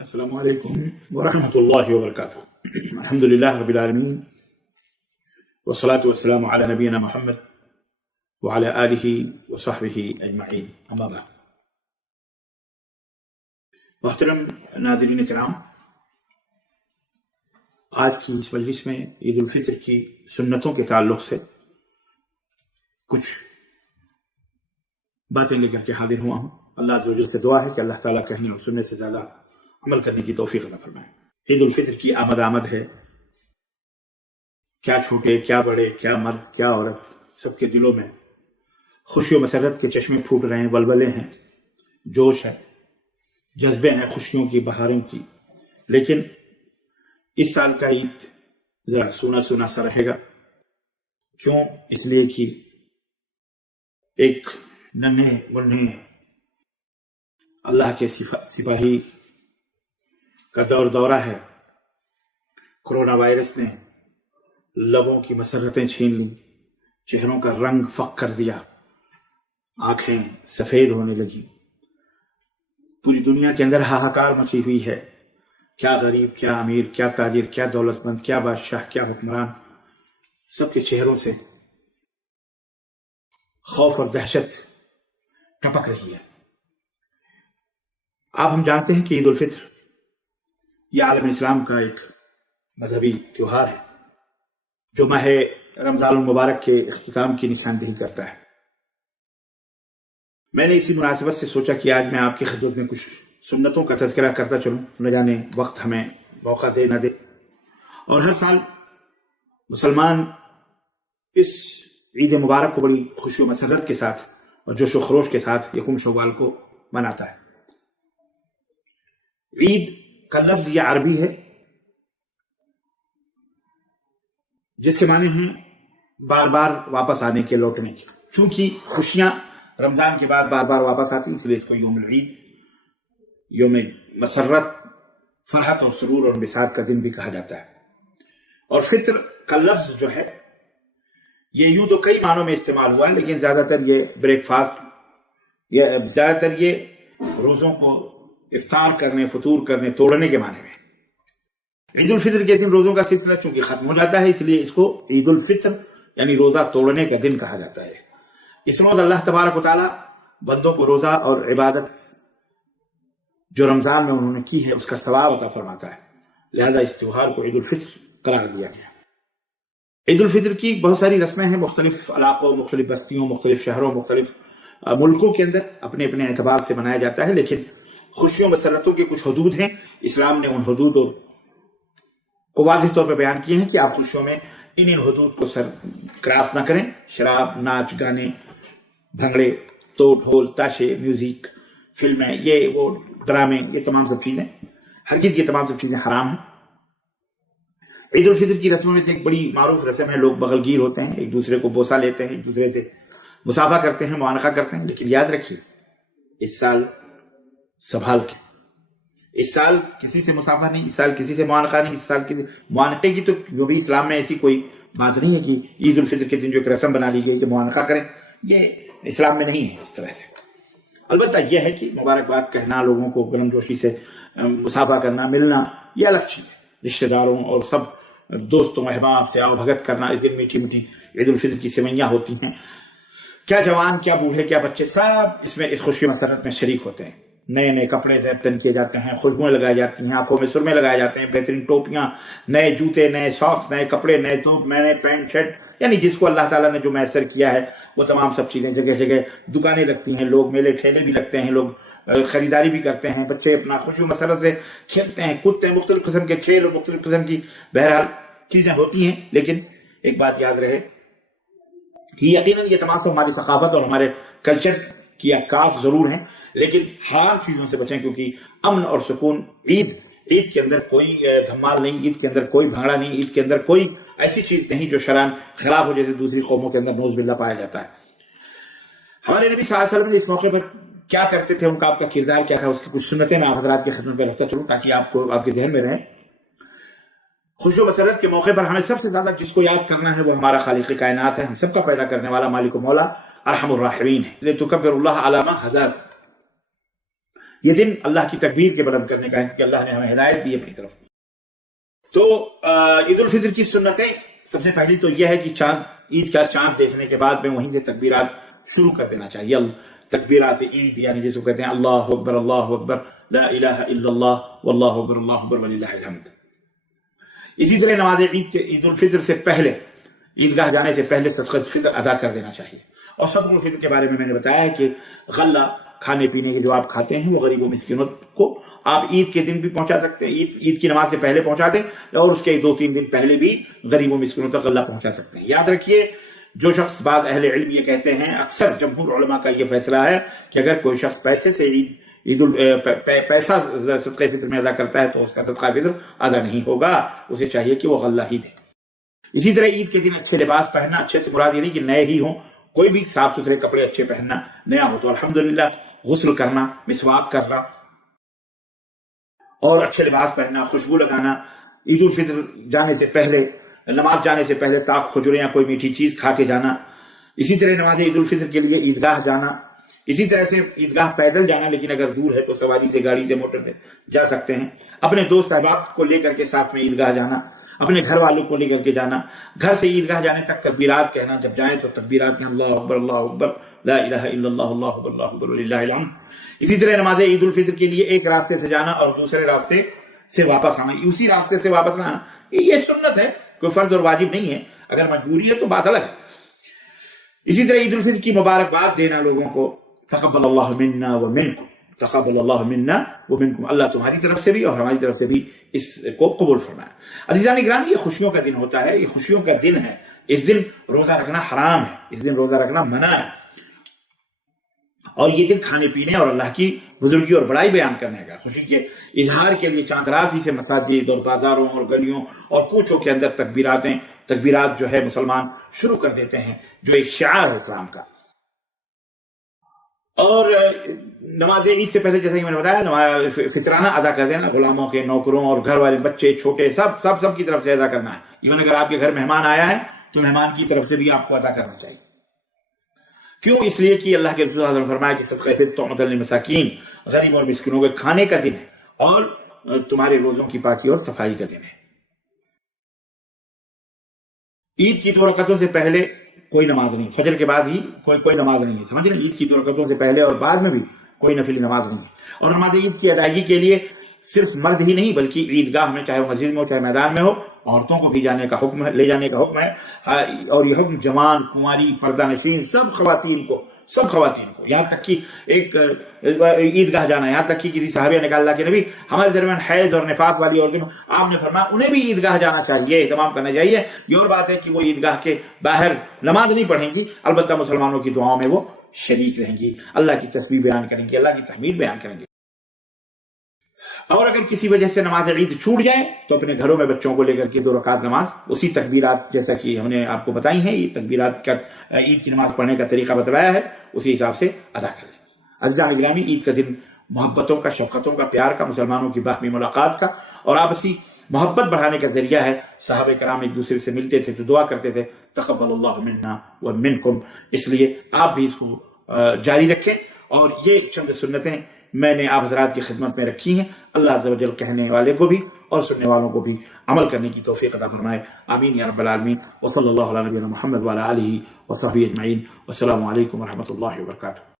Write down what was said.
السلام علیکم ورحمۃ اللہ وبرکاتہ۔ الحمد للہ رب العالمین والصلاة والسلام علی نبینا محمد وعلی آلہ وصحبہ اجمعین، اما بعد۔ محترم ناظرین کرام، آج کی اس مجلس میں عید الفطر کی سنتوں کے تعلق سے کچھ باتیں لے کر کے حاضر ہوا ہوں۔ اللہ عز و جل سے دعا ہے کہ اللہ تعالیٰ کہنے اور سننے سے زیادہ عمل کرنے کی توفیق عطا فرمائے۔ عید الفطر کی آمد ہے، کیا چھوٹے کیا بڑے، کیا مرد کیا عورت، سب کے دلوں میں خوشی و مسرت کے چشمے پھوٹ رہے ہیں، ولولے ہیں، جوش ہے، جذبے ہیں خوشیوں کی، بہاروں کی۔ لیکن اس سال کا عید ذرا سونا سونا سا رہے گا۔ کیوں؟ اس لیے کہ ایک ننھے منھے اللہ کے سپاہی کا دورہ ہے۔ کرونا وائرس نے لبوں کی مسرتیں چھین لیں، چہروں کا رنگ فق کر دیا، آنکھیں سفید ہونے لگی، پوری دنیا کے اندر ہاہاکار مچی ہوئی ہے۔ کیا غریب، کیا امیر، کیا تاجر، کیا دولت مند، کیا بادشاہ، کیا حکمران، سب کے چہروں سے خوف اور دہشت ٹپک رہی ہے۔ اب ہم جانتے ہیں کہ عید الفطر یہ عالم اسلام کا ایک مذہبی تیوہار ہے جو ماہ رمضان المبارک کے اختتام کی نشاندہی کرتا ہے۔ میں نے اسی مناسبت سے سوچا کہ آج میں آپ کی خدمت میں کچھ سنتوں کا تذکرہ کرتا چلوں، نہ جانے وقت ہمیں موقع دے نہ دے۔ اور ہر سال مسلمان اس عید مبارک کو بڑی خوشی و مسرت کے ساتھ اور جوش و خروش کے ساتھ یکم شوال کو مناتا ہے۔ عید کا لفظ یہ عربی ہے جس کے معنی ہیں بار بار واپس آنے کے، لوٹنے کے۔ چونکہ خوشیاں رمضان کے بعد بار بار واپس آتی، اس لیے اس کو یوم العید، یوم مسرت، فرحت اور سرور اور بساط کا دن بھی کہا جاتا ہے۔ اور فطر کا لفظ جو ہے یہ یوں تو کئی معنوں میں استعمال ہوا ہے، لیکن زیادہ تر یہ بریک فاسٹ، زیادہ تر یہ روزوں کو افطار کرنے، فطور کرنے، توڑنے کے معنی میں۔ عید الفطر کے دن روزوں کا سلسلہ چونکہ ختم ہو جاتا ہے، اس لیے اس کو عید الفطر یعنی روزہ توڑنے کا دن کہا جاتا ہے۔ اس روز اللہ تبارک و تعالی بندوں کو روزہ اور عبادت جو رمضان میں انہوں نے کی ہے اس کا ثواب عطا فرماتا ہے، لہذا اس تیوہار کو عید الفطر قرار دیا گیا۔ عید الفطر کی بہت ساری رسمیں ہیں، مختلف علاقوں، مختلف بستیوں، مختلف شہروں، مختلف ملکوں کے اندر اپنے اپنے اعتبار سے منایا جاتا ہے، لیکن خوشیوں مسرتوں کے کچھ حدود ہیں۔ اسلام نے ان حدود کو واضح طور پہ بیان کیے ہیں کہ آپ خوشیوں میں ان حدود کو کراس نہ کریں۔ شراب، ناچ گانے، بھنگڑے، تو ڈھول تاشے، میوزک، فلمیں، یہ وہ ڈرامے، یہ تمام سب چیزیں ہرگز، یہ تمام سب چیزیں حرام ہیں۔ عید الفطر کی رسموں میں سے ایک بڑی معروف رسم ہے، لوگ بغل گیر ہوتے ہیں، ایک دوسرے کو بوسہ لیتے ہیں، ایک دوسرے سے مصافحہ کرتے ہیں، معانقہ کرتے ہیں۔ لیکن یاد رکھیے اس سال سنبھال کے، اس سال کسی سے مصافحہ نہیں، اس سال کسی سے معانقہ نہیں، اس سال کسی معانقے کی تو جو بھی اسلام میں ایسی کوئی بات نہیں ہے کہ عید الفطر کے دن جو ایک رسم بنا لی گئی کہ معانقہ کریں، یہ اسلام میں نہیں ہے اس طرح سے۔ البتہ یہ ہے کہ مبارکباد کہنا، لوگوں کو گرم جوشی سے مصافحہ کرنا، ملنا، یہ الگ چیز ہے۔ رشتہ داروں اور سب دوستوں احباب سے آؤ بھگت کرنا، اس دن میٹھی میٹھی عید الفطر کی سوئیاں ہوتی ہیں، کیا جوان کیا بوڑھے کیا بچے سب اس میں اس خوشی مسرت میں شریک ہوتے ہیں۔ نئے نئے کپڑے زیب تن کیے جاتے ہیں، خوشبوئیں لگائی جاتی ہیں، آنکھوں میں سرمے لگائے جاتے ہیں، بہترین ٹوپیاں، نئے جوتے، نئے ساکس، نئے کپڑے، نئے توپ، نئے پینٹ شرٹ، یعنی جس کو اللہ تعالیٰ نے جو میسر کیا ہے وہ تمام سب چیزیں۔ جگہ جگہ دکانیں لگتی ہیں، لوگ میلے ٹھیلے بھی لگتے ہیں، لوگ خریداری بھی کرتے ہیں، بچے اپنا خوشی و مسرت سے کھیلتے ہیں، کودتے ہیں، مختلف قسم کے کھیل اور مختلف قسم کی بہرحال چیزیں ہوتی ہیں۔ لیکن ایک بات یاد رہے کہ یقیناً یہ تمام سب ہماری ثقافت اور ہمارے کلچر کی عکاس ضرور ہیں، لیکن حرام چیزوں سے بچیں، کیونکہ امن اور سکون عید کے اندر کوئی دھمال نہیں، عید کے اندر کوئی بھنگڑا نہیں، عید کے اندر کوئی ایسی چیز نہیں جو شرعاً خلاف ہو، جیسے دوسری قوموں کے اندر نعوذ باللہ پایا جاتا ہے۔ ہمارے نبی صلی اللہ علیہ وسلم نے اس موقع پر کیا کرتے تھے، ان کا آپ کا کردار کیا تھا، اس کی کچھ سنتیں میں آپ حضرات کی خدمت میں رکھتا چلوں تاکہ آپ کے ذہن میں رہیں۔ خوشی و مسرت کے موقع پر ہمیں سب سے زیادہ جس کو یاد کرنا ہے وہ ہمارا خالق کائنات ہے، ہم سب کا پیدا کرنے والا مالک و مولا ارحم الراحمین ہے۔ لتکبروا اللہ علی ما ہداکم، یہ دن اللہ کی تکبیر کے بلند کرنے کا ہے، کہ اللہ نے ہمیں ہدایت دی اپنی طرف۔ تو عید الفطر کی سنتیں سب سے پہلی تو یہ ہے کہ عید کا چاند دیکھنے کے بعد میں وہیں سے تکبیرات شروع کر دینا چاہیے۔ تکبیرات عید یعنی جس کو کہتے ہیں اللہ اکبر لا الہ الا اللہ واللہ اکبر وللہ الحمد۔ اسی طرح نماز عید الفطر سے پہلے، عیدگاہ جانے سے پہلے صدقہ فطر ادا کر دینا چاہیے۔ اور صدقہ الفطر کے بارے میں نے بتایا ہے کہ غلہ کھانے پینے کے جو آپ کھاتے ہیں وہ غریب و مسکینوں کو آپ عید کے دن بھی پہنچا سکتے ہیں، عید کی نماز سے پہلے پہنچا دیں، اور اس کے 2-3 دن پہلے بھی غریب و مسکینوں کا غلہ پہنچا سکتے ہیں۔ یاد رکھیے، جو شخص، بعض اہل علم یہ کہتے ہیں، اکثر جمہور علماء کا یہ فیصلہ ہے کہ اگر کوئی شخص پیسے سے پیسہ صدقہ فطر میں ادا کرتا ہے تو اس کا صدقہ فطر ادا نہیں ہوگا، اسے چاہیے کہ وہ غلہ ہی دے۔ اسی طرح عید کے دن اچھے لباس پہننا، اچھے سے مراد یہ نہیں کہ نئے ہی ہوں، کوئی بھی صاف ستھرے کپڑے اچھے پہننا، نیا ہو تو الحمدللہ، غسل کرنا، مسواک کرنا اور اچھے لباس پہننا، خوشبو لگانا، عید الفطر جانے سے پہلے، نماز جانے سے پہلے تاخ کھجورے یا کوئی میٹھی چیز کھا کے جانا۔ اسی طرح نماز عید الفطر کے لیے عیدگاہ جانا، اسی طرح سے عیدگاہ پیدل جانا، لیکن اگر دور ہے تو سواری سے، گاڑی سے، موٹر سے جا سکتے ہیں۔ اپنے دوست احباب کو لے کر کے ساتھ میں عیدگاہ جانا، اپنے گھر والوں کو لے کر کے جانا، گھر سے عیدگاہ جانے تک تکبیرات کہنا، جب جائیں تو تکبیرات کہنا، اللہ اکبر لا الہ الا اللہ اللہ اکبر وللہ الحمد۔ اسی طرح نماز عید الفطر کے لیے ایک راستے سے جانا اور دوسرے راستے سے واپس آنا، اسی راستے سے واپس آنا، یہ سنت ہے، کوئی فرض اور واجب نہیں ہے، اگر مجبوری ہے تو بات الگ ہے۔ اسی طرح عید الفطر کی مبارکباد دینا لوگوں کو، تقبل اللہ منا ومنکم، تقبل اللہ منا ومنکم، اللہ تمہاری طرف سے بھی اور ہماری طرف سے بھی اس کو قبول فرمائے۔ عزیزان گرامی، یہ خوشیوں کا دن ہوتا ہے، یہ خوشیوں کا دن ہے، اس دن روزہ رکھنا حرام ہے، اس دن روزہ رکھنا منع ہے، اور یہ دن کھانے پینے اور اللہ کی بزرگی اور بڑائی بیان کرنے کا، خوشی کے اظہار کے لیے چاند رات ہی سے مساجد اور بازاروں اور گلیوں اور کوچوں کے اندر تکبیرات جو ہے مسلمان شروع کر دیتے ہیں، جو ایک شعار ہے اسلام کا۔ اور نماز عید سے پہلے، جیسا کہ میں نے بتایا، فطرانہ ادا کر دینا، غلاموں کے، نوکروں اور گھر والے، بچے چھوٹے، سب کی طرف سے ادا کرنا ہے۔ ایون اگر آپ کے گھر مہمان آیا ہے تو مہمان کی طرف سے بھی آپ کو ادا کرنا چاہیے۔ کیوں؟ اس لیے کہ اللہ کے رسول صلی اللہ علیہ وسلم نے فرمایا کہ صدقہ فطر طعمۃ للمساکین، غریب اور مسکینوں کے کھانے کا دن ہے اور تمہارے روزوں کی پاکی اور صفائی کا دن ہے۔ عید کی 2 رکعتوں سے پہلے کوئی نماز نہیں، فجر کے بعد ہی کوئی نماز نہیں ہے، سمجھ رہے ہیں؟ عید کی 2 رکعتوں سے پہلے اور بعد میں بھی کوئی نفلی نماز نہیں ہے۔ اور نماز عید کی ادائیگی کے لیے صرف مرد ہی نہیں بلکہ عیدگاہ میں، چاہے وہ مسجد میں ہو چاہے میدان میں ہو، عورتوں کو بھی جانے کا حکم ہے، لے جانے کا حکم ہے، اور یہ حکم جوان، کنواری، پردہ نشین سب خواتین کو، یہاں تک کہ ایک عیدگاہ جانا، یہاں تک کہ کسی صحابیہ نے کہا اللہ کے نبی ہمارے درمیان حیض اور نفاس والی عورتیں، آپ نے فرمایا انہیں بھی عیدگاہ جانا چاہیے، اہتمام کرنا چاہیے۔ یہ اور بات ہے کہ وہ عیدگاہ کے باہر نماز نہیں پڑھیں گی، البتہ مسلمانوں کی دعاؤں میں وہ شریک رہیں گی، اللہ کی تسبیح بیان کریں گی، اللہ کی تحمید بیان کریں گی۔ اور اگر کسی وجہ سے نماز عید چھوٹ جائے تو اپنے گھروں میں بچوں کو لے کر کے 2 رکعت نماز اسی تکبیرات، جیسا کہ ہم نے آپ کو بتائی ہیں، یہ تکبیرات کا عید کی نماز پڑھنے کا طریقہ بتلایا ہے، اسی حساب سے ادا کر لیں۔ عزیزان گرامی، عید کا دن محبتوں کا، شفقتوں کا، پیار کا، مسلمانوں کی باہمی ملاقات کا اور آپسی محبت بڑھانے کا ذریعہ ہے۔ صحابہ کرام ایک دوسرے سے ملتے تھے تو دعا کرتے تھے، تقبل اللہ منا ومنکم، اس لیے آپ بھی اس کو جاری رکھیں۔ اور یہ چند سنتیں میں نے آپ حضرات کی خدمت میں رکھی ہیں، اللہ عز و جل کہنے والے کو بھی اور سننے والوں کو بھی عمل کرنے کی توفیق عطا فرمائے، آمین یا رب العالمین۔ وصلی اللہ علی نبینا محمد وعلی آلہ وصحبہ اجمعین، والسلام علیکم ورحمۃ اللہ وبرکاتہ۔